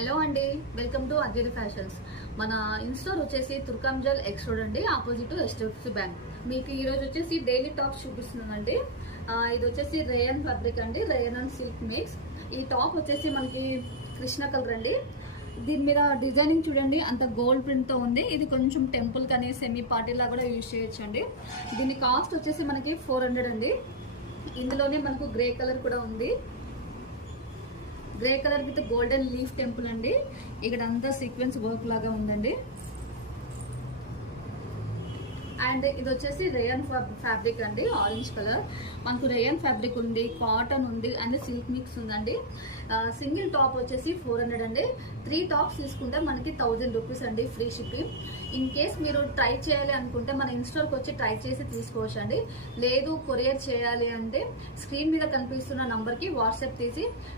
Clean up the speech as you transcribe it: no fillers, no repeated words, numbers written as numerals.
Hello అండి, welcome to Advaita fashions. మన in-store వచ్చేసి తుర్కంజల్ ఎక్స్ రోడ్ అండి, ఆపోజిట్ హెచ్డిఎఫ్సి బ్యాంక్. మీకు ఈ రోజు వచ్చేసి డైలీ టాప్స్ చూపిస్తున్నానండి. ఇది వచ్చేసి రేయన్ ఫ్యాబ్రిక్ అండి, రేయన్ అండ్ సిల్క్ మిక్స్. ఈ టాప్ వచ్చేసి మనకి కృష్ణ కలర్ అండి. దీని మీద డిజైనింగ్ చూడండి, అంత గోల్డ్ ప్రింట్ తో ఉంది. ఇది కొంచెం టెంపుల్ కానీ సెమీ పార్టీలా కూడా యూజ్ చేయొచ్చు అండి. దీని కాస్ట్ వచ్చేసి మనకి 400 అండి. ఇందులోనే మనకు గ్రే కలర్ కూడా ఉంది. Grey colour with golden leaf temple అండి. ఇక్కడ అంతా సీక్వెన్స్ వర్క్ లాగా ఉందండి. అండ్ ఇది వచ్చేసి రేయన్ ఫ్యాబ్రిక్ అండి, ఆరెంజ్ కలర్. మనకు రేయన్ ఫ్యాబ్రిక్ ఉంది, కాటన్ ఉంది అండ్ సిల్క్ మిక్స్ ఉందండి. సింగిల్ టాప్ వచ్చేసి 400 అండి. 3 టాప్స్ తీసుకుంటే మనకి 1000 రూపీస్ అండి, ఫ్రీ షిప్పింగ్. ఇన్ కేస్ మీరు ట్రై చేయాలి అనుకుంటే మన ఇన్స్టోర్కి వచ్చి ట్రై చేసి తీసుకోవచ్చు అండి. లేదు కొరియర్ చేయాలి అంటే స్క్రీన్ మీద కనిపిస్తున్న నంబర్కి వాట్సాప్ తీసి